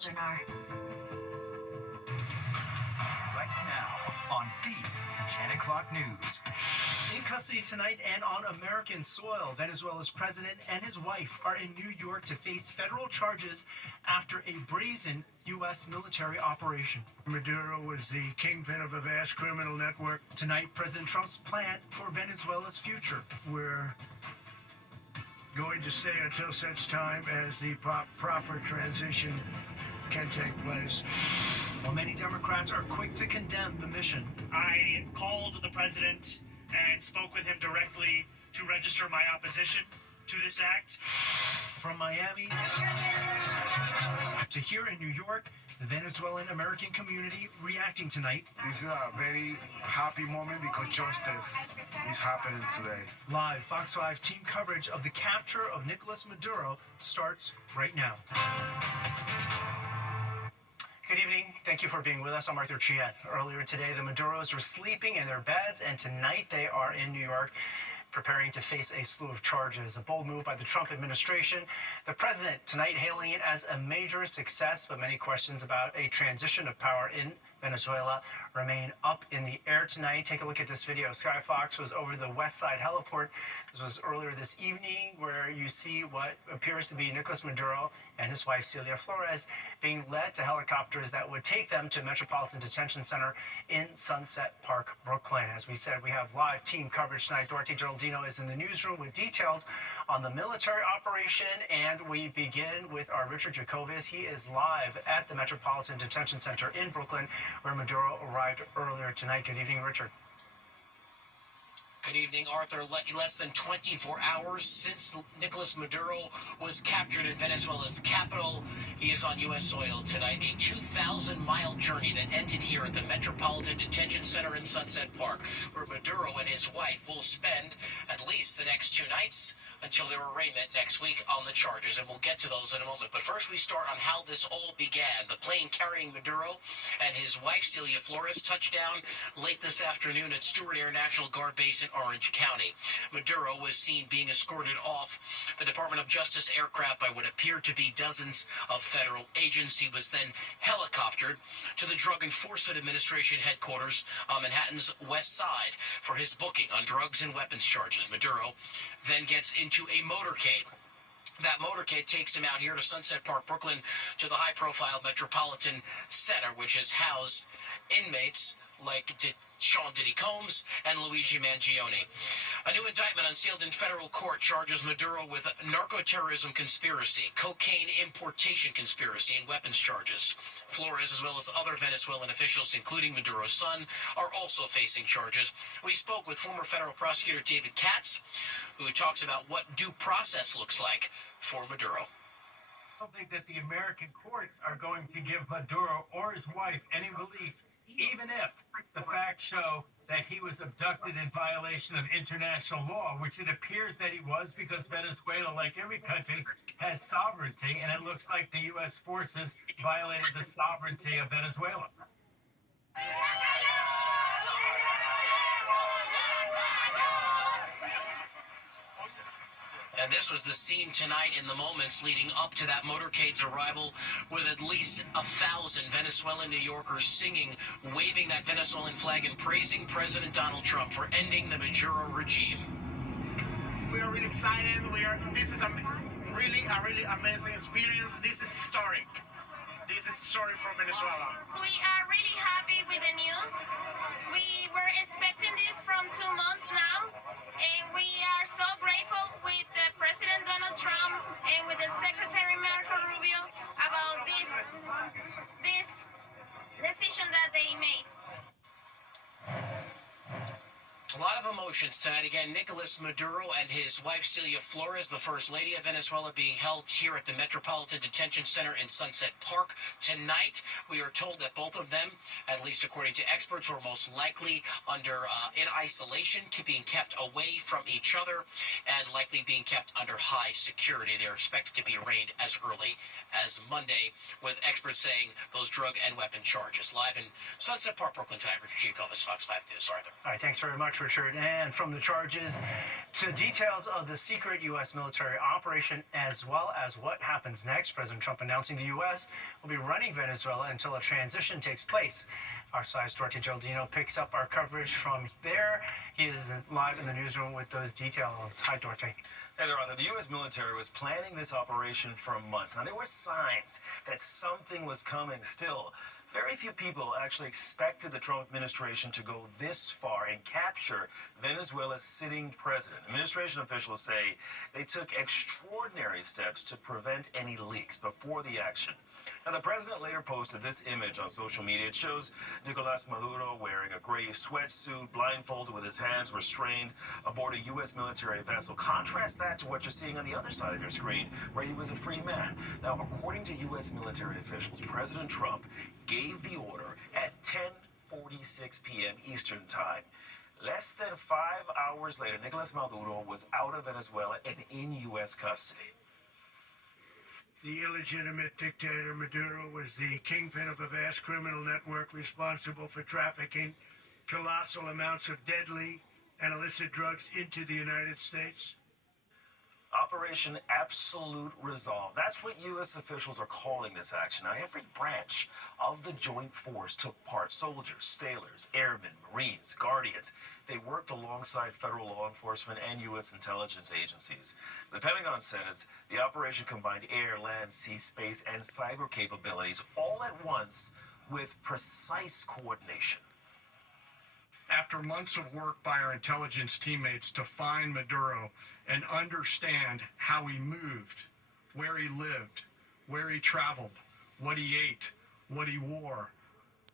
Children are. Right now on the 10 o'clock news. In custody tonight and on American soil, Venezuela's president and his wife are in New York to face federal charges after a brazen U.S. military operation. Maduro was the kingpin of a vast criminal network. Tonight, President Trump's plan for Venezuela's future. We're going to stay until such time as the proper transition can take place. While many Democrats are quick to condemn the mission. I called the president and spoke with him directly to register my opposition to this act. From Miami to here in New York, the Venezuelan American community reacting tonight. This is a very happy moment because justice is happening today. Live Fox 5 team coverage of the capture of Nicolas Maduro starts right now. Good evening. Thank you for being with us. I'm Arthur Chien. Earlier today, the Maduros were sleeping in their beds, and tonight they are in New York preparing to face a slew of charges. A bold move by the Trump administration. The president tonight hailing it as a major success, but many questions about a transition of power in Venezuela remain up in the air tonight. Take a look at this video. Sky Fox was over the West Side heliport. This was earlier this evening, where you see what appears to be Nicolas Maduro and his wife Celia Flores being led to helicopters that would take them to Metropolitan Detention Center in Sunset Park, Brooklyn. As we said, we have live team coverage tonight. Duarte Geraldino is in the newsroom with details on the military operation, and we begin with our Richard Jacobus. He is live at the Metropolitan Detention Center in Brooklyn, where Maduro arrived earlier tonight. Good evening, Richard. Good evening, Arthur. Less than 24 hours since Nicolas Maduro was captured in Venezuela's capital. He is on U.S. soil tonight. A 2,000-mile journey that ended here at the Metropolitan Detention Center in Sunset Park, where Maduro and his wife will spend at least the next 2 nights until their arraignment next week on the charges. And we'll get to those in a moment. But first, we start on how this all began. The plane carrying Maduro and his wife, Celia Flores, touched down late this afternoon at Stewart Air National Guard Base in Orange County. Maduro was seen being escorted off the Department of Justice aircraft by what appeared to be dozens of federal agents. He was then helicoptered to the Drug Enforcement Administration headquarters on Manhattan's West Side for his booking on drugs and weapons charges. Maduro then gets into a motorcade. That motorcade takes him out here to Sunset Park, Brooklyn, to the high-profile Metropolitan Center, which has housed inmates like Sean Diddy Combs and Luigi Mangione. A new indictment unsealed in federal court charges Maduro with narco-terrorism conspiracy, cocaine importation conspiracy, and weapons charges. Flores, as well as other Venezuelan officials, including Maduro's son, are also facing charges. We spoke with former federal prosecutor David Katz, who talks about what due process looks like for Maduro. I don't think that the American courts are going to give Maduro or his wife any relief, even if the facts show that he was abducted in violation of international law, which it appears that he was, because Venezuela, like every country, has sovereignty, and it looks like the U.S. forces violated the sovereignty of Venezuela. And this was the scene tonight in the moments leading up to that motorcade's arrival, with at least 1,000 Venezuelan New Yorkers singing, waving that Venezuelan flag and praising President Donald Trump for ending the Maduro regime. We are really excited. This is a really amazing experience. This is historic. This is a story from Venezuela. We are really happy with the news. We were expecting this from 2 months now, and we are so grateful with President Donald Trump and with the Secretary Marco Rubio about this decision that they made. A lot of emotions tonight. Again, Nicolas Maduro and his wife Celia Flores, the First Lady of Venezuela, being held here at the Metropolitan Detention Center in Sunset Park. Tonight, we are told that both of them, at least according to experts, were most likely in isolation, being kept away from each other, and likely being kept under high security. They are expected to be arraigned as early as Monday, with experts saying those drug and weapon charges. Live in Sunset Park, Brooklyn tonight, Richard Jacobus, Fox 5 News. Arthur. All right, thanks very much, Richard. right. And from the charges to details of the secret U.S. military operation, as well as what happens next, President Trump announcing the U.S. will be running Venezuela until a transition takes place. Our side's Duarte Gialdino picks up our coverage from there. He is live in the newsroom with those details. Hi, Duarte. Hey there, Arthur. The U.S. military was planning this operation for months. Now, there were signs that something was coming still. Very few people actually expected the Trump administration to go this far and capture Venezuela's sitting president. Administration officials say they took extraordinary steps to prevent any leaks before the action. Now, the president later posted this image on social media. It shows Nicolas Maduro wearing a gray sweatsuit, blindfolded with his hands restrained aboard a U.S. military vessel. Contrast that to what you're seeing on the other side of your screen, where he was a free man. Now, according to U.S. military officials, President Trump gave the order at 10:46 p.m. Eastern Time. Less than 5 hours later, Nicolas Maduro was out of Venezuela and in U.S. custody. The illegitimate dictator Maduro was the kingpin of a vast criminal network responsible for trafficking colossal amounts of deadly and illicit drugs into the United States. Operation Absolute Resolve. That's what U.S. officials are calling this action. Now, every branch of the joint force took part. Soldiers, sailors, airmen, Marines, Guardians. They worked alongside federal law enforcement and U.S. intelligence agencies. The Pentagon says the operation combined air, land, sea, space, and cyber capabilities all at once with precise coordination. After months of work by our intelligence teammates to find Maduro and understand how he moved, where he lived, where he traveled, what he ate, what he wore,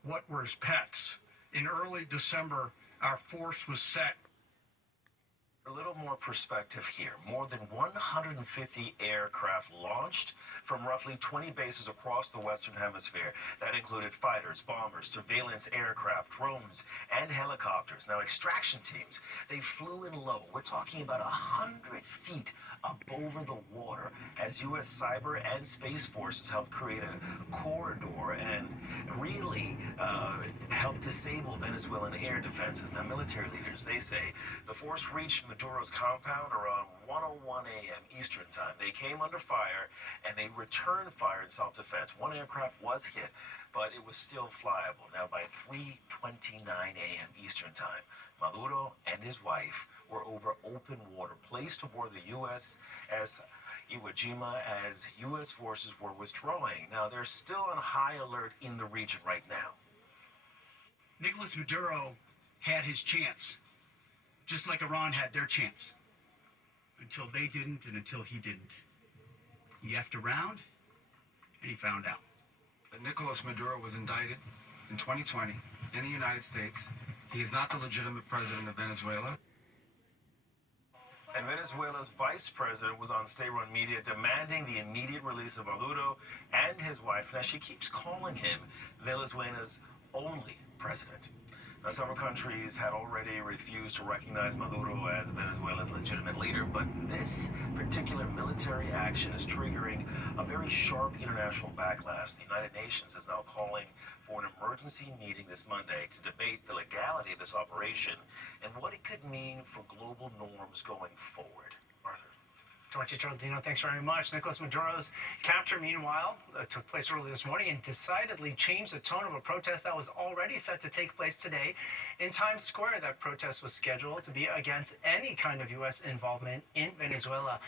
what were his pets, in early December, our force was set. A little more perspective here. More than 150 aircraft launched from roughly 20 bases across the Western Hemisphere. That included fighters, bombers, surveillance aircraft, drones, and helicopters. Now, extraction teams, they flew in low. We're talking about 100 feet up over the water as U.S. cyber and space forces helped create a corridor and really helped disable Venezuelan air defenses. Now, military leaders, they say the force reached Maduro's compound around 1:01 a.m. Eastern Time. They came under fire and they returned fire in self-defense. One aircraft was hit, but it was still flyable. Now, by 3:29 a.m. Eastern Time, Maduro and his wife were over open water, placed aboard the USS Iwo Jima as U.S. forces were withdrawing. Now, they're still on high alert in the region right now. Nicolas Maduro had his chance, just like Iran had their chance, until they didn't and until he didn't. He effed around, and he found out. Nicolas Maduro was indicted in 2020 in the United States. He is not the legitimate president of Venezuela. And Venezuela's vice president was on state-run media demanding the immediate release of Maduro and his wife. Now, she keeps calling him Venezuela's only president. Now, several countries had already refused to recognize Maduro as Venezuela's legitimate leader, but this particular military action is triggering a very sharp international backlash. The United Nations is now calling for an emergency meeting this Monday to debate the legality of this operation and what it could mean for global norms going forward. Arthur. Duarte Gialdino, thanks very much. Nicolas Maduro's capture, meanwhile, took place early this morning and decidedly changed the tone of a protest that was already set to take place today in Times Square. That protest was scheduled to be against any kind of U.S. involvement in Venezuela.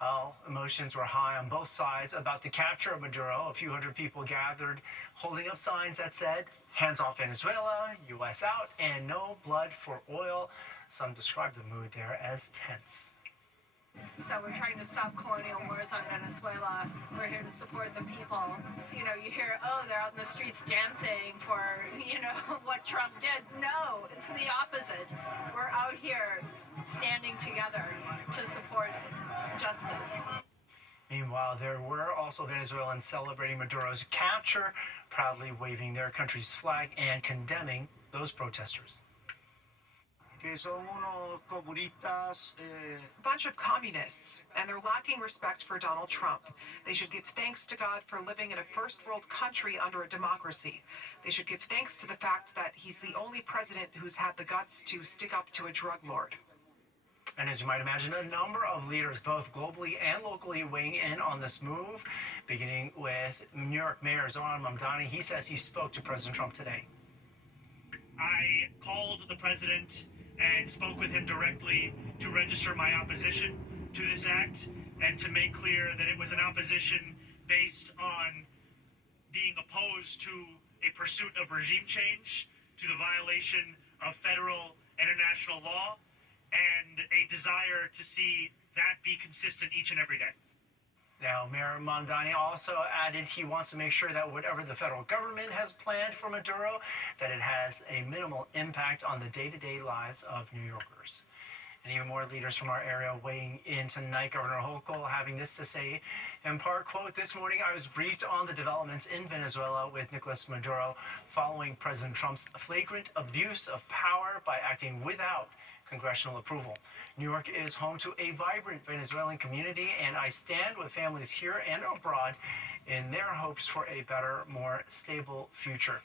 Well, emotions were high on both sides about the capture of Maduro. A few hundred people gathered holding up signs that said, "Hands off Venezuela, U.S. out, and no blood for oil." Some described the mood there as tense. So we're trying to stop colonial wars on Venezuela. We're here to support the people. You know, you hear, oh, they're out in the streets dancing for, what Trump did. No, it's the opposite. We're out here standing together to support justice. Meanwhile, there were also Venezuelans celebrating Maduro's capture, proudly waving their country's flag and condemning those protesters. que son unos comunistas. A bunch of communists, and they're lacking respect for Donald Trump. They should give thanks to God for living in a first world country under a democracy. They should give thanks to the fact that he's the only president who's had the guts to stick up to a drug lord. And as you might imagine, a number of leaders, both globally and locally, weighing in on this move, beginning with New York Mayor Zohran Mamdani. He says he spoke to President Trump today. I called the president and spoke with him directly to register my opposition to this act and to make clear that it was an opposition based on being opposed to a pursuit of regime change, to the violation of federal and international law, and a desire to see that be consistent each and every day. Now, Mayor Mamdani also added he wants to make sure that whatever the federal government has planned for Maduro, that it has a minimal impact on the day-to-day lives of New Yorkers. And even more leaders from our area weighing in tonight. Governor Hochul having this to say, in part, quote, "This morning I was briefed on the developments in Venezuela with Nicolas Maduro following President Trump's flagrant abuse of power by acting without congressional approval. New York is home to a vibrant Venezuelan community, and I stand with families here and abroad in their hopes for a better, more stable future."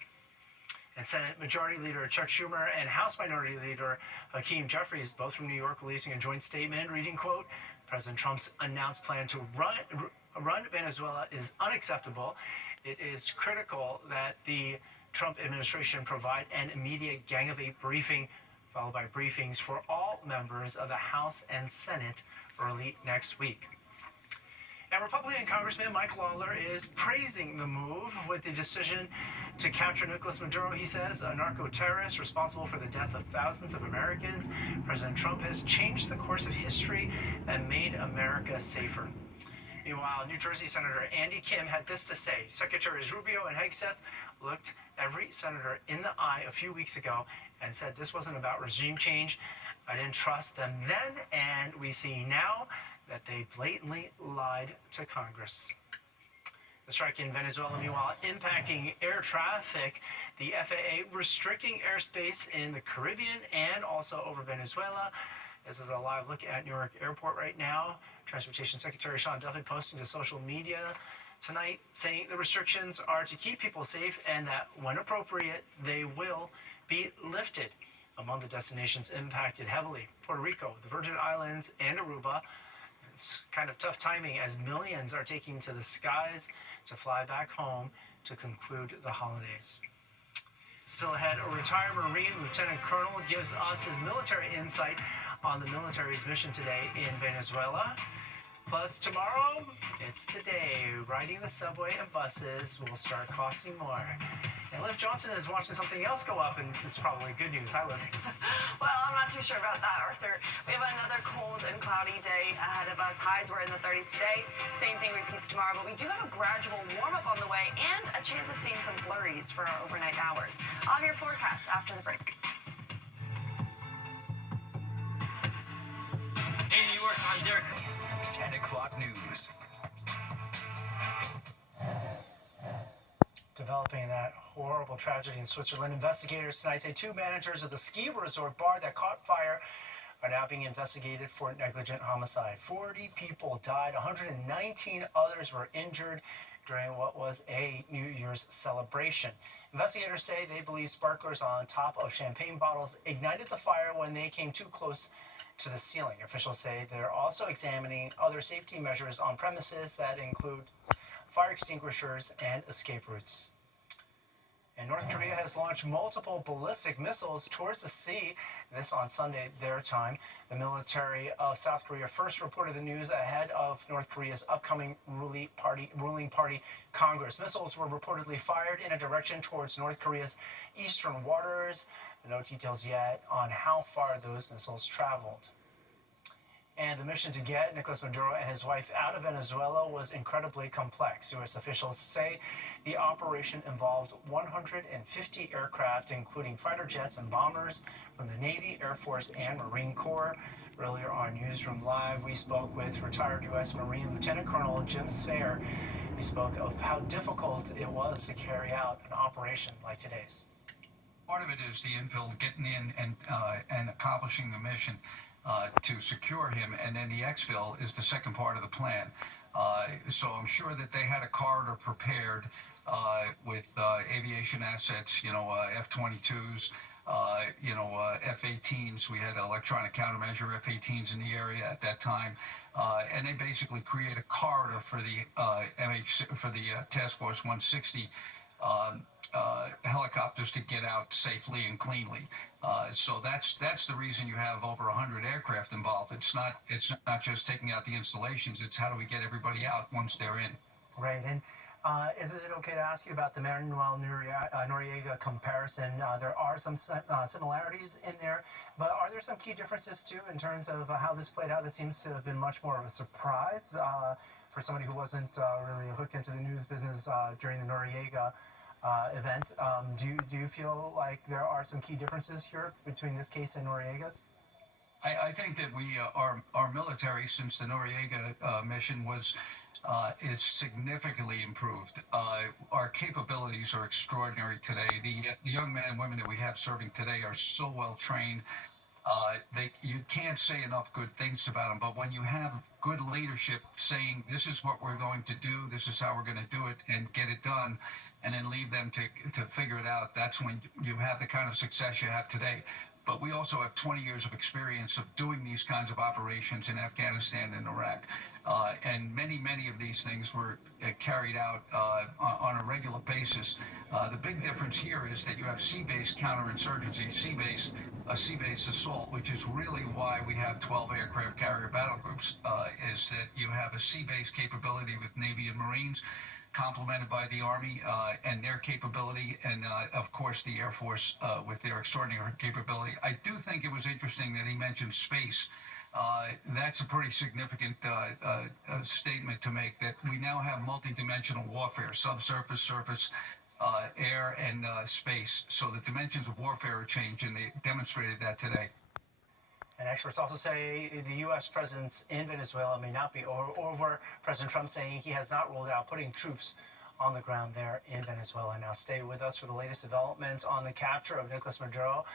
And Senate Majority Leader Chuck Schumer and House Minority Leader Hakeem Jeffries, both from New York, releasing a joint statement reading, quote, "President Trump's announced plan to run Venezuela is unacceptable. It is critical that the Trump administration provide an immediate Gang of Eight briefing, followed by briefings for all members of the House and Senate early next week." And Republican Congressman Mike Lawler is praising the move with the decision to capture Nicolas Maduro. He says, a narco-terrorist responsible for the death of thousands of Americans. President Trump has changed the course of history and made America safer. Meanwhile, New Jersey Senator Andy Kim had this to say. Secretaries Rubio and Hegseth looked every senator in the eye a few weeks ago and said this wasn't about regime change. I didn't trust them then, and we see now that they blatantly lied to Congress. The strike in Venezuela, meanwhile, impacting air traffic. The FAA restricting airspace in the Caribbean and also over Venezuela. This is a live look at Newark Airport right now. Transportation Secretary Sean Duffy posting to social media tonight saying the restrictions are to keep people safe and that when appropriate, they will be lifted. Among the destinations impacted heavily, Puerto Rico, the Virgin Islands, and Aruba. It's kind of tough timing as millions are taking to the skies to fly back home to conclude the holidays. Still ahead, a retired Marine Lieutenant Colonel gives us his military insight on the military's mission today in Venezuela. Plus, tomorrow, it's the day. Riding the subway and buses will start costing more. And Liv Johnson is watching something else go up, and it's probably good news. Hi, Liv. Well, I'm not too sure about that, Arthur. We have another cold and cloudy day ahead of us. Highs were in the 30s today. Same thing repeats tomorrow, but we do have a gradual warm-up on the way and a chance of seeing some flurries for our overnight hours. I'll have your forecast after the break. In New York, I'm Derek. 10 o'clock news. Developing that horrible tragedy in Switzerland, investigators tonight say 2 managers of the ski resort bar that caught fire are now being investigated for negligent homicide. 40 people died, 119 others were injured during what was a New Year's celebration. Investigators say they believe sparklers on top of champagne bottles ignited the fire when they came too close to the ceiling. Officials say they're also examining other safety measures on premises that include fire extinguishers and escape routes. And North Korea has launched multiple ballistic missiles towards the sea. This on Sunday, their time. The military of South Korea first reported the news ahead of North Korea's upcoming ruling party Congress. Missiles were reportedly fired in a direction towards North Korea's eastern waters. No details yet on how far those missiles traveled. And the mission to get Nicolas Maduro and his wife out of Venezuela was incredibly complex. U.S. officials say the operation involved 150 aircraft, including fighter jets and bombers from the Navy, Air Force, and Marine Corps. Earlier on Newsroom Live, we spoke with retired U.S. Marine Lieutenant Colonel Jim Sfair. He spoke of how difficult it was to carry out an operation like today's. Part of it is the infill getting in and accomplishing the mission to secure him, and then the exfil is the second part of the plan. So I'm sure that they had a corridor prepared with aviation assets, F-22s, F-18s. We had electronic countermeasure F-18s in the area at that time, and they basically create a corridor for the Task Force 160 helicopters to get out safely and cleanly. So that's the reason you have over 100 aircraft involved. It's not just taking out the installations. It's how do we get everybody out once they're in. Right. And is it okay to ask you about the Manuel Noriega comparison? There are some similarities in there, but are there some key differences too in terms of how this played out? This seems to have been much more of a surprise for somebody who wasn't really hooked into the news business during the Noriega event. Do you feel like there are some key differences here between this case and Noriega's? I think that our military, since the Noriega mission is significantly improved. Our capabilities are extraordinary today. The young men and women that we have serving today are so well trained. You can't say enough good things about them, but when you have good leadership saying this is what we're going to do, this is how we're going to do it, and get it done, and then leave them to figure it out, that's when you have the kind of success you have today. But we also have 20 years of experience of doing these kinds of operations in Afghanistan and Iraq. And many of these things were carried out on a regular basis. The big difference here is that you have sea-based counterinsurgency, a sea-based assault, which is really why we have 12 aircraft carrier battle groups, is that you have a sea-based capability with Navy and Marines, complemented by the Army and their capability, and of course the Air Force with their extraordinary capability. I do think it was interesting that he mentioned space. That's a pretty significant statement to make, that we now have multidimensional warfare, subsurface, surface, air, and space. So the dimensions of warfare are changed, and they demonstrated that today. And experts also say the U.S. presence in Venezuela may not be over. President Trump saying he has not ruled out putting troops on the ground there in Venezuela. Now stay with us for the latest developments on the capture of Nicolas Maduro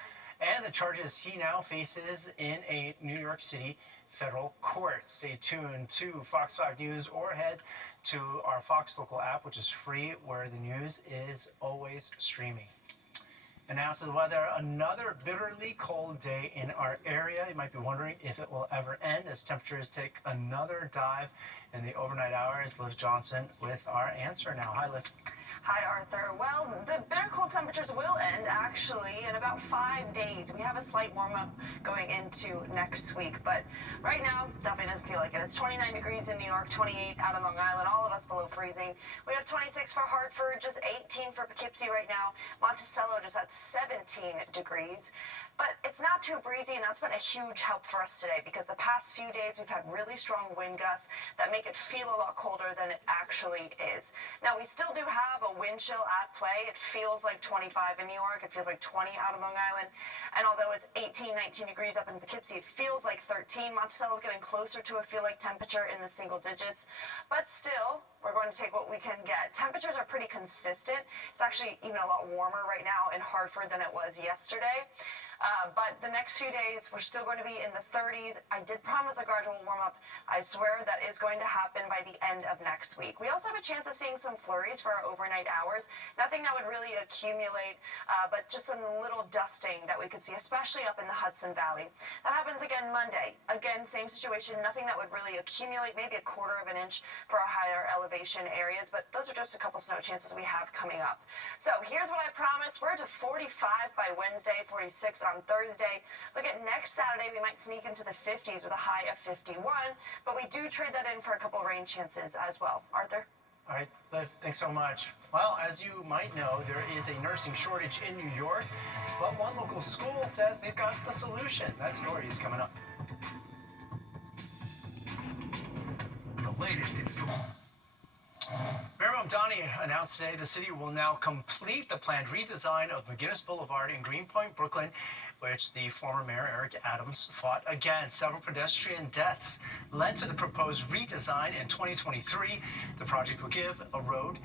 and the charges he now faces in a New York City federal court. Stay tuned to Fox 5 News or head to our Fox Local app, which is free, where the news is always streaming. And now to the weather. Another bitterly cold day in our area. You might be wondering if it will ever end as temperatures take another dive in the overnight hours. Liv Johnson with our answer now. Hi, Liv. Hi, Arthur. Well, the bitter cold temperatures will end actually in about 5 days. We have a slight warm up going into next week, but right now definitely doesn't feel like it. It's 29 degrees in New York, 28 out on Long Island, all of us below freezing. We have 26 for Hartford, just 18 for Poughkeepsie right now. Monticello just at 17 degrees. But it's not too breezy, and that's been a huge help for us today because the past few days we've had really strong wind gusts that make it feel a lot colder than it actually is. Now, we still do have a wind chill at play. It feels like 25 in New York. It feels like 20 out on Long Island. And although it's 18, 19 degrees up in Poughkeepsie, it feels like 13. Monticello is getting closer to a feel-like temperature in the single digits. But still, we're going to take what we can get. Temperatures are pretty consistent. It's actually even a lot warmer right now in Hartford than it was yesterday. But the next few days, we're still going to be in the 30s. I did promise a gradual warm-up. I swear that is going to happen by the end of next week. We also have a chance of seeing some flurries for our overnight hours. Nothing that would really accumulate, but just a little dusting that we could see, especially up in the Hudson Valley. That happens again Monday. Again, same situation. Nothing that would really accumulate, maybe a quarter of an inch for our higher elevation areas, but those are just a couple snow chances we have coming up. So here's what I promised. We're to 45 by Wednesday, 46 on Thursday. Look at next Saturday, we might sneak into the 50s with a high of 51, but we do trade that in for a couple rain chances as well. Arthur? All right, Liv, thanks so much. Well, as you might know, there is a nursing shortage in New York, but one local school says they've got the solution. That story is coming up. The latest in Mayor Mamdani announced today the city will now complete the planned redesign of McGinnis Boulevard in Greenpoint, Brooklyn, which the former mayor Eric Adams fought against. Several pedestrian deaths led to the proposed redesign in 2023. The project will give a road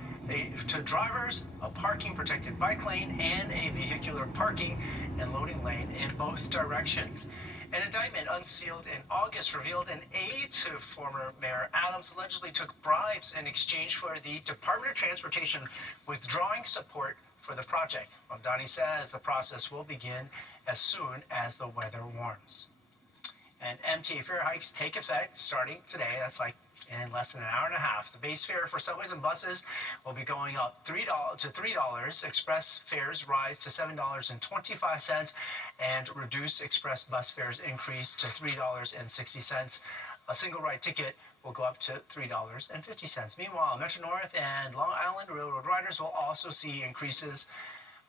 to drivers, a parking protected bike lane, and a vehicular parking and loading lane in both directions. An indictment unsealed in August revealed an aide to former Mayor Adams allegedly took bribes in exchange for the Department of Transportation withdrawing support for the project. Mamdani says the process will begin as soon as the weather warms. And MTA fare hikes take effect starting today. That's like in less than an hour and a half. The base fare for subways and buses will be going up $3 to $3. Express fares rise to $7.25, and reduced express bus fares increase to $3.60. A single ride ticket will go up to $3.50. Meanwhile, Metro North and Long Island Railroad riders will also see increases.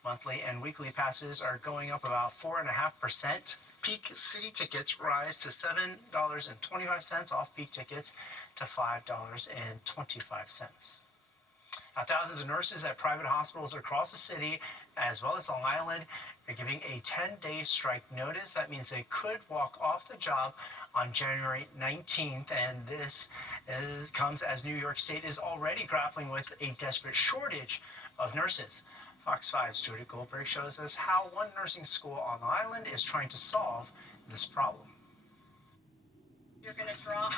Monthly and weekly passes are going up about 4.5%. Peak city tickets rise to $7.25, off-peak tickets to $5.25. Now, thousands of nurses at private hospitals across the city, as well as Long Island, are giving a 10-day strike notice. That means they could walk off the job on January 19th, and this comes as New York State is already grappling with a desperate shortage of nurses. Fox 5's Jody Goldberg shows us how one nursing school on the island is trying to solve this problem. You're going to draw up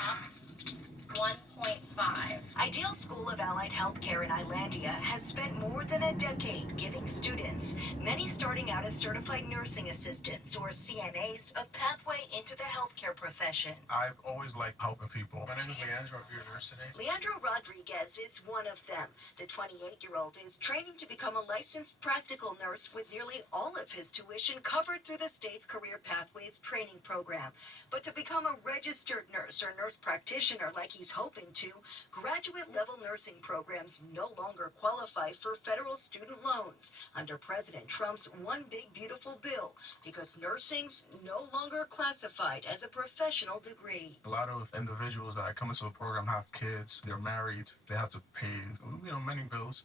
1.5. Ideal School of Allied Healthcare in Islandia has spent more than a decade giving students, many starting out as certified nursing assistants or CNAs, a pathway into the healthcare profession. I've always liked helping people. My name is Leandro. I'll be your nurse today. Leandro Rodriguez is one of them. The 28-year-old is training to become a licensed practical nurse with nearly all of his tuition covered through the state's Career Pathways training program. But to become a registered nurse or nurse practitioner like he's hoping to, graduate-level nursing programs no longer qualify for federal student loans under President Trump's One Big Beautiful Bill because nursing's no longer classified as a professional degree. A lot of individuals that come into the program have kids, they're married, they have to pay, many bills.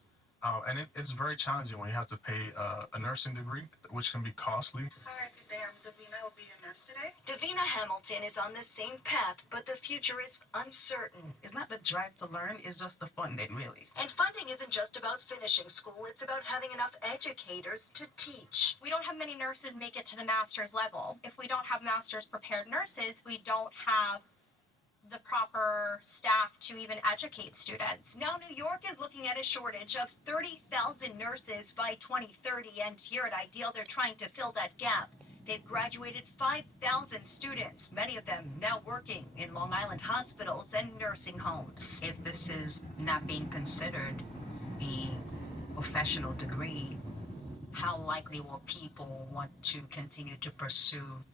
And it's very challenging when you have to pay a nursing degree, which can be costly. Hi, good day. I'm Davina. I'll be your nurse today. Davina Hamilton is on the same path, but the future is uncertain. It's not the drive to learn, it's just the funding, really. And funding isn't just about finishing school, it's about having enough educators to teach. We don't have many nurses make it to the master's level. If we don't have master's prepared nurses, we don't have the proper staff to even educate students. Now New York is looking at a shortage of 30,000 nurses by 2030, and here at Ideal they're trying to fill that gap. They've graduated 5,000 students, many of them now working in Long Island hospitals and nursing homes. If this is not being considered the professional degree, how likely will people want to continue to pursue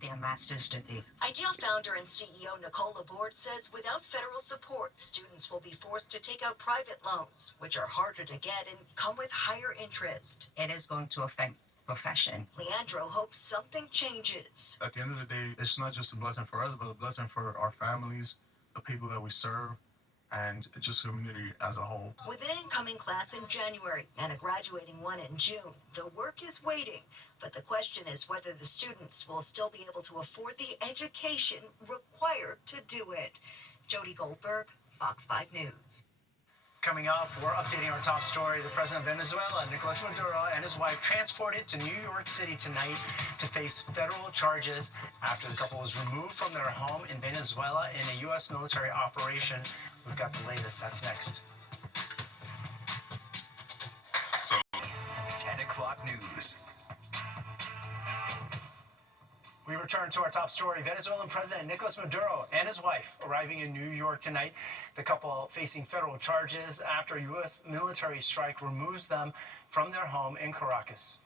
their master's degree? Ideal founder and CEO Nicole Laborde says without federal support, students will be forced to take out private loans, which are harder to get and come with higher interest. It is going to affect profession. Leandro hopes something changes. At the end of the day, it's not just a blessing for us, but a blessing for our families, the people that we serve, and just the community as a whole. With an incoming class in January and a graduating one in June, the work is waiting. But the question is whether the students will still be able to afford the education required to do it. Jody Goldberg, Fox 5 News. Coming up, we're updating our top story. The president of Venezuela, Nicolas Maduro, and his wife transported to New York City tonight to face federal charges after the couple was removed from their home in Venezuela in a U.S. military operation. We've got the latest. That's next. 10 o'clock news. We return to our top story. Venezuelan President Nicolas Maduro and his wife arriving in New York tonight. The couple facing federal charges after a U.S. military strike removes them from their home in Caracas.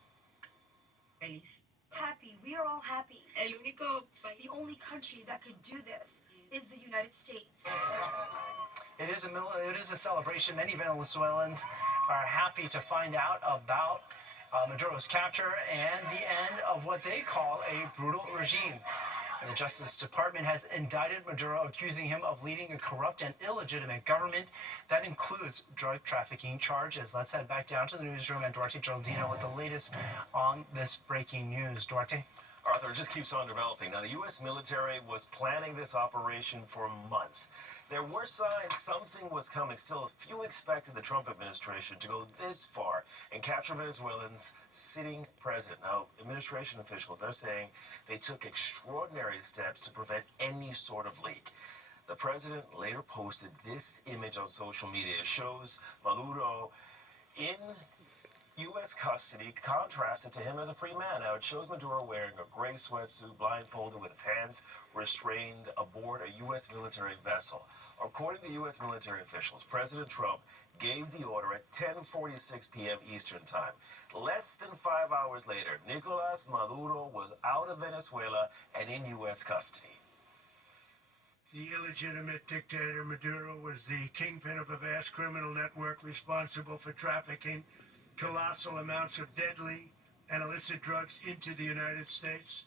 Happy. We are all happy. The only country that could do this is the United States. It is a celebration. Many Venezuelans are happy to find out about Maduro's capture and the end of what they call a brutal regime. The Justice Department has indicted Maduro, accusing him of leading a corrupt and illegitimate government that includes drug trafficking charges. Let's head back down to the newsroom and Duarte Geraldino with the latest on this breaking news. Duarte? Arthur, it just keeps on developing. Now, the U.S. military was planning this operation for months. There were signs something was coming. Still, few expected the Trump administration to go this far and capture Venezuela's sitting president. Now, administration officials, they're saying they took extraordinary steps to prevent any sort of leak. The president later posted this image on social media. It shows Maduro in U.S. custody, contrasted to him as a free man. Now, it shows Maduro wearing a gray sweatsuit, blindfolded with his hands restrained aboard a U.S. military vessel. According to U.S. military officials, President Trump gave the order at 10:46 p.m. Eastern Time. Less than 5 hours later, Nicolas Maduro was out of Venezuela and in U.S. custody. The illegitimate dictator Maduro was the kingpin of a vast criminal network responsible for trafficking colossal amounts of deadly and illicit drugs into the United States.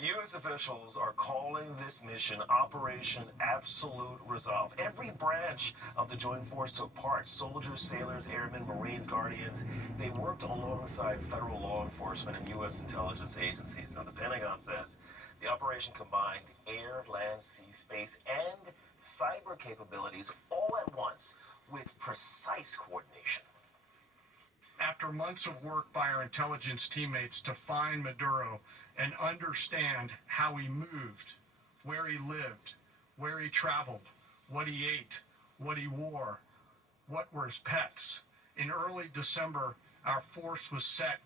U.S. officials are calling this mission Operation Absolute Resolve. Every branch of the joint force took part. Soldiers, sailors, airmen, Marines, Guardians. They worked alongside federal law enforcement and U.S. intelligence agencies. Now, the Pentagon says the operation combined air, land, sea, space, and cyber capabilities all at once with precise coordination. After months of work by our intelligence teammates to find Maduro and understand how he moved, where he lived, where he traveled, what he ate, what he wore, what were his pets. In early December, our force was set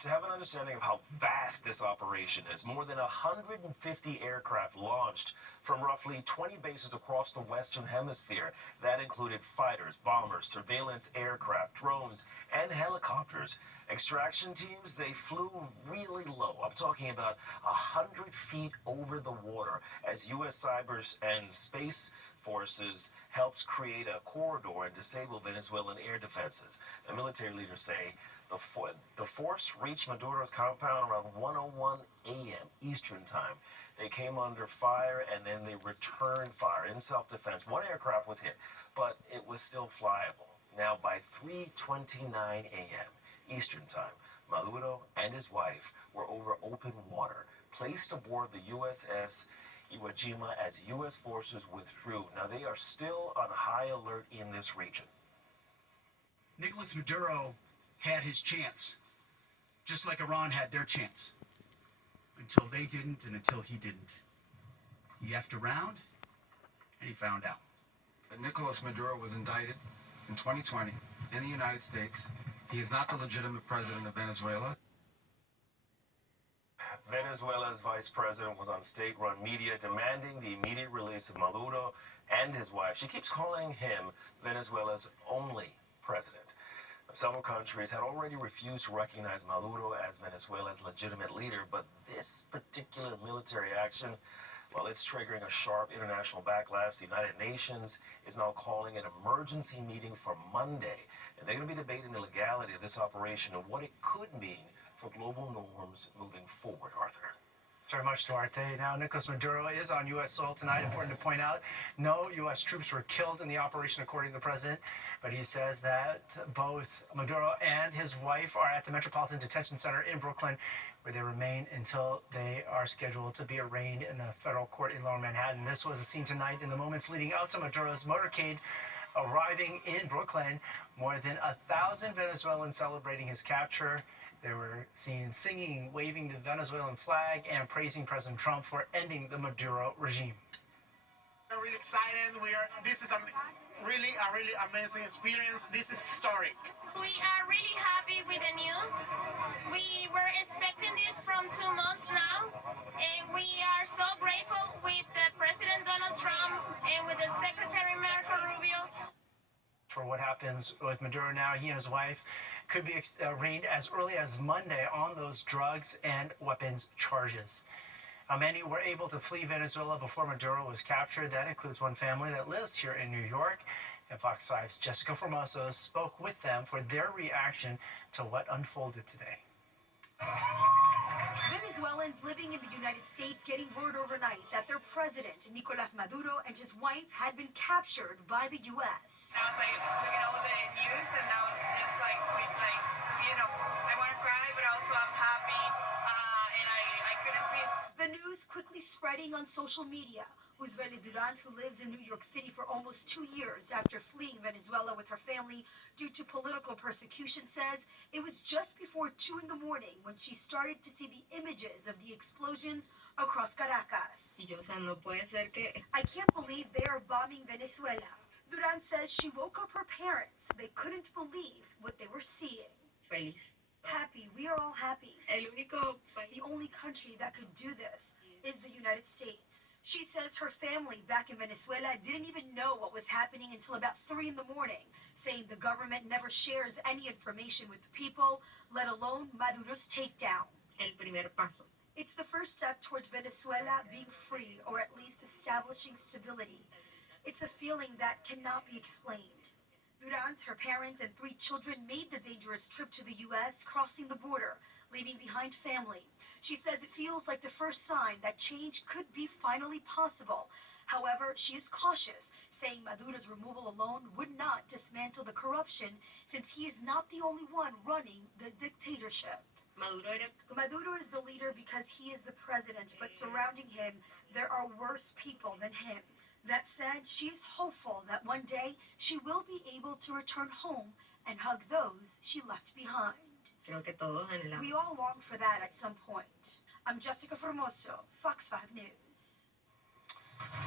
to have an understanding of how vast this operation is. More than 150 aircraft launched from roughly 20 bases across the Western Hemisphere. That included fighters, bombers, surveillance aircraft, drones, and helicopters. Extraction teams, they flew really low. I'm talking about 100 feet over the water as U.S. cyber and space forces helped create a corridor and disable Venezuelan air defenses. The military leaders say the force reached Maduro's compound around 1:01 a.m. Eastern Time. They came under fire and then they returned fire in self-defense. One aircraft was hit, but it was still flyable. Now, by 3:29 a.m. Eastern Time, Maduro and his wife were over open water, placed aboard the USS Iwo Jima as U.S. forces withdrew. Now, they are still on high alert in this region. Nicolas Maduro had his chance, just like Iran had their chance, until they didn't and until he didn't. He effed around, and he found out. Nicolas Maduro was indicted in 2020 in the United States. He is not the legitimate president of Venezuela. Venezuela's vice president was on state-run media demanding the immediate release of Maduro and his wife. She keeps calling him Venezuela's only president. Several countries had already refused to recognize Maduro as Venezuela's legitimate leader, but this particular military action, well, it's triggering a sharp international backlash. The United Nations is now calling an emergency meeting for Monday, and they're going to be debating the legality of this operation and what it could mean for global norms moving forward. Arthur. Very much, Duarte. Now, Nicolas Maduro is on U.S. soil tonight. Important to point out, no U.S. troops were killed in the operation, according to the president. But he says that both Maduro and his wife are at the Metropolitan Detention Center in Brooklyn, where they remain until they are scheduled to be arraigned in a federal court in Lower Manhattan. This was seen tonight in the moments leading up to Maduro's motorcade arriving in Brooklyn. More than 1,000 Venezuelans celebrating his capture. They were seen singing, waving the Venezuelan flag, and praising President Trump for ending the Maduro regime. We're really excited. This is a really amazing experience. This is historic. We are really happy with the news. We were expecting this from 2 months now, and we are so grateful with President Donald Trump and with the Secretary Marco Rubio. For what happens with Maduro now, he and his wife could be arraigned as early as Monday on those drugs and weapons charges. Many were able to flee Venezuela before Maduro was captured. That includes one family that lives here in New York. And Fox 5's Jessica Formoso spoke with them for their reaction to what unfolded today. Venezuelans living in the United States getting word overnight that their president, Nicolas Maduro, and his wife had been captured by the U.S. I was like looking over the news, and I was just like, I want to cry, but also I'm happy, and I couldn't sleep. The news quickly spreading on social media. Uzvelis Durant, who lives in New York City for almost 2 years after fleeing Venezuela with her family due to political persecution, says it was just before 2 in the morning when she started to see the images of the explosions across Caracas. I can't believe they are bombing Venezuela. Durant says she woke up her parents. They couldn't believe what they were seeing. Happy, we are all happy. The only country that could do this is the United States. She says her family back in Venezuela didn't even know what was happening until about 3 in the morning, saying the government never shares any information with the people, let alone Maduro's takedown. It's the first step towards Venezuela being free, or at least establishing stability. It's a feeling that cannot be explained. Durant, her parents, and 3 children made the dangerous trip to the U.S., crossing the border, leaving behind family. She says it feels like the first sign that change could be finally possible. However, she is cautious, saying Maduro's removal alone would not dismantle the corruption, since he is not the only one running the dictatorship. Maduro is the leader because he is the president, but surrounding him, there are worse people than him. That said, she is hopeful that one day she will be able to return home and hug those she left behind. We all long for that at some point. I'm Jessica Formoso, Fox 5 News.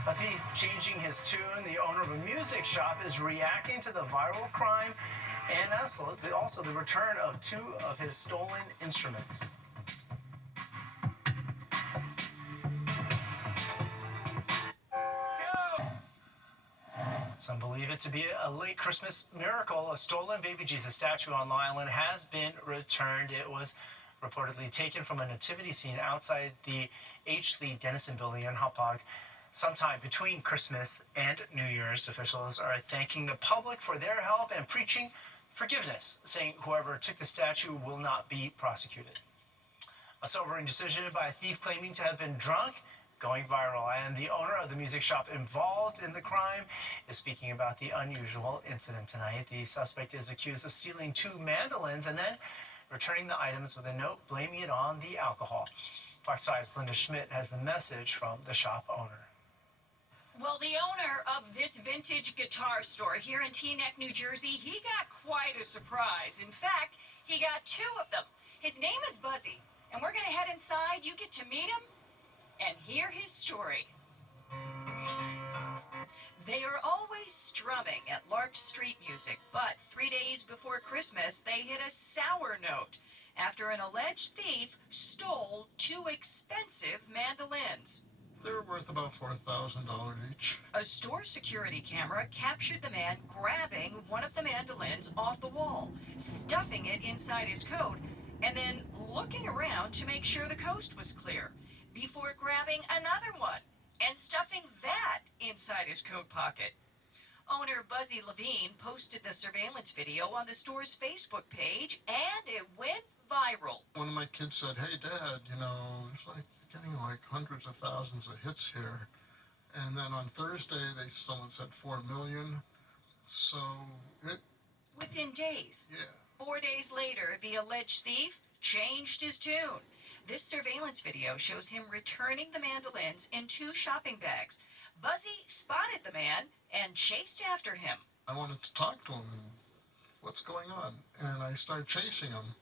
A thief changing his tune. The owner of a music shop is reacting to the viral crime and also the return of 2 of his stolen instruments. Some believe it to be a late Christmas miracle. A stolen baby Jesus statue on Long Island has been returned. It was reportedly taken from a nativity scene outside the H. Lee Dennison building in Hauppauge sometime between Christmas and New Year's. Officials are thanking the public for their help and preaching forgiveness, saying whoever took the statue will not be prosecuted. A sobering decision by a thief claiming to have been drunk going viral, and the owner of the music shop involved in the crime is speaking about the unusual incident tonight. The suspect is accused of stealing 2 mandolins and then returning the items with a note blaming it on the alcohol. Fox 5's Linda Schmidt has the message from the shop owner. Well, the owner of this vintage guitar store here in Teaneck, New Jersey, he got quite a surprise. In fact, he got 2 of them. His name is Buzzy, and we're going to head inside. You get to meet him and hear his story. They are always strumming at Lark Street Music, but 3 days before Christmas, they hit a sour note after an alleged thief stole 2 expensive mandolins. They're worth about $4,000 each. A store security camera captured the man grabbing one of the mandolins off the wall, stuffing it inside his coat, and then looking around to make sure the coast was clear, before grabbing another one and stuffing that inside his coat pocket. Owner Buzzy Levine posted the surveillance video on the store's Facebook page, and it went viral. One of my kids said, "Hey, Dad, it's like getting like hundreds of thousands of hits here." And then on Thursday, someone said 4 million. So Within days. Yeah. 4 days later, the alleged thief changed his tune. This surveillance video shows him returning the mandolins in 2 shopping bags. Buzzy spotted the man and chased after him. I wanted to talk to him. What's going on? And I started chasing him.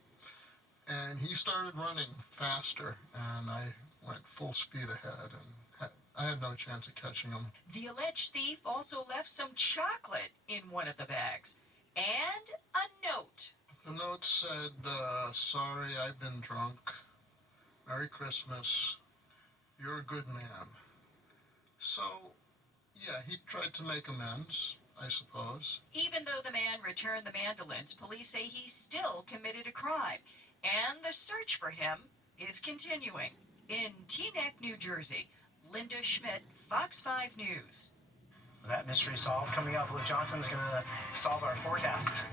And he started running faster, and I went full speed ahead, and I had no chance of catching him. The alleged thief also left some chocolate in one of the bags and a note. The note said, "Sorry, I've been drunk. Merry Christmas. You're a good man." So, yeah, he tried to make amends, I suppose. Even though the man returned the mandolins, police say he still committed a crime, and the search for him is continuing. In Teaneck, New Jersey, Linda Schmidt, Fox 5 News. That mystery solved. Coming up, Liv Johnson's going to solve our forecast.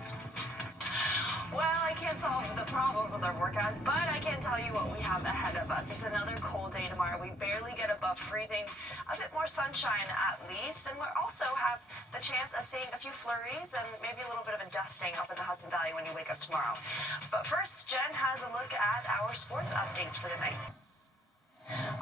Well, I can't solve the problems with our forecast, but I can tell you what we have ahead of us. It's another cold day tomorrow. We barely get above freezing, a bit more sunshine at least, and we also have the chance of seeing a few flurries and maybe a little bit of a dusting up in the Hudson Valley when you wake up tomorrow. But first, Jen has a look at our sports updates for the night.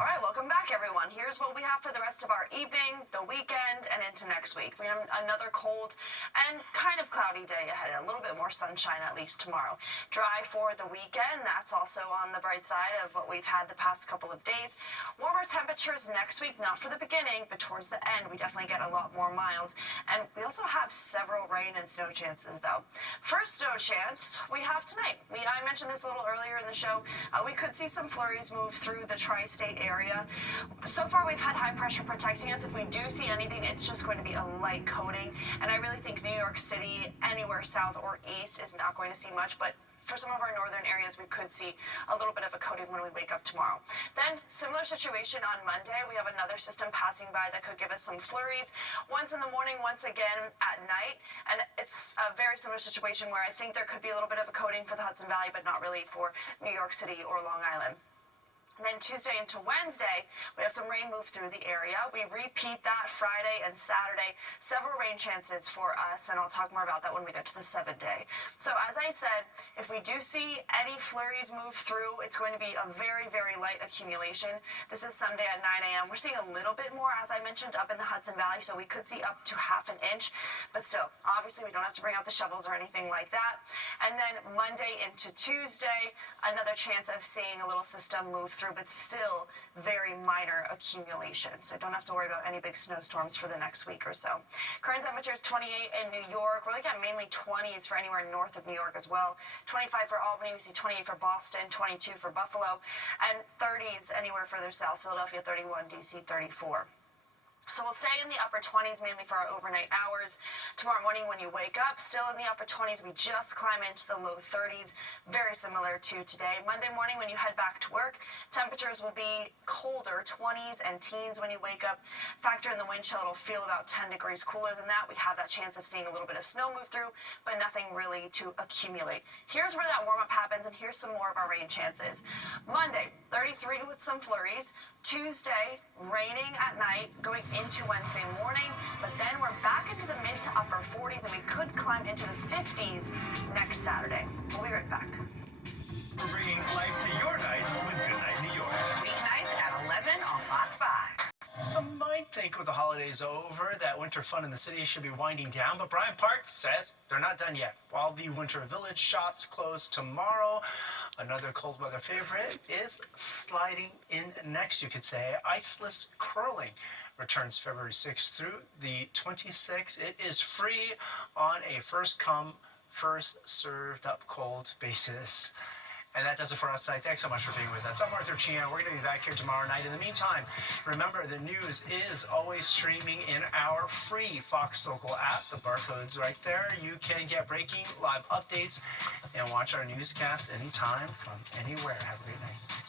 All right, welcome back, everyone. Here's what we have for the rest of our evening, the weekend, and into next week. We have another cold and kind of cloudy day ahead. A little bit more sunshine, at least tomorrow. Dry for the weekend. That's also on the bright side of what we've had the past couple of days. Warmer temperatures next week, not for the beginning, but towards the end, we definitely get a lot more mild. And we also have several rain and snow chances, though. First snow chance we have tonight. I mentioned this a little earlier in the show. We could see some flurries move through the tri-state area. So far, we've had high pressure protecting us. If we do see anything, it's just going to be a light coating. And I really think New York City, anywhere south or east, is not going to see much, but for some of our northern areas, we could see a little bit of a coating when we wake up tomorrow. Then, similar situation on Monday. We have another system passing by that could give us some flurries. Once in the morning, once again at night. And it's a very similar situation where I think there could be a little bit of a coating for the Hudson Valley, but not really for New York City or Long Island. And then Tuesday into Wednesday, we have some rain move through the area. We repeat that Friday and Saturday. Several rain chances for us, and I'll talk more about that when we get to the 7th day. So as I said, if we do see any flurries move through, it's going to be a very, very light accumulation. This is Sunday at 9 a.m. We're seeing a little bit more, as I mentioned, up in the Hudson Valley, so we could see up to half an inch. But still, obviously, we don't have to bring out the shovels or anything like that. And then Monday into Tuesday, another chance of seeing a little system move through, but still very minor accumulation. So don't have to worry about any big snowstorms for the next week or so. Current temperature is 28 in New York. We're looking at mainly 20s for anywhere north of New York as well. 25 for Albany. We see 28 for Boston, 22 for Buffalo, and 30s anywhere further south. Philadelphia 31, DC 34. So we'll stay in the upper 20s mainly for our overnight hours. Tomorrow morning when you wake up, still in the upper 20s. We just climb into the low 30s, very similar to today. Monday morning when you head back to work, temperatures will be colder, 20s and teens when you wake up. Factor in the wind chill, it'll feel about 10 degrees cooler than that. We have that chance of seeing a little bit of snow move through, but nothing really to accumulate. Here's where that warm-up happens, and here's some more of our rain chances. Monday, 33 with some flurries. Tuesday, raining at night, going into Wednesday morning, but then we're back into the mid to upper 40s, and we could climb into the 50s next Saturday. We'll be right back. We're bringing life to your nights with Goodnight New York. Weeknights at 11 on Fox 5. Some might think with the holidays over that winter fun in the city should be winding down, but Bryant Park says they're not done yet. While the Winter Village shops close tomorrow, another cold weather favorite is sliding in next, you could say. Iceless curling returns February 6th through the 26th. It is free on a first-come, first-served-up cold basis. And that does it for us tonight. Thanks so much for being with us. I'm Arthur Chian. We're going to be back here tomorrow night. In the meantime, remember the news is always streaming in our free Fox Local app. The barcode's right there. You can get breaking live updates and watch our newscasts anytime from anywhere. Have a great night.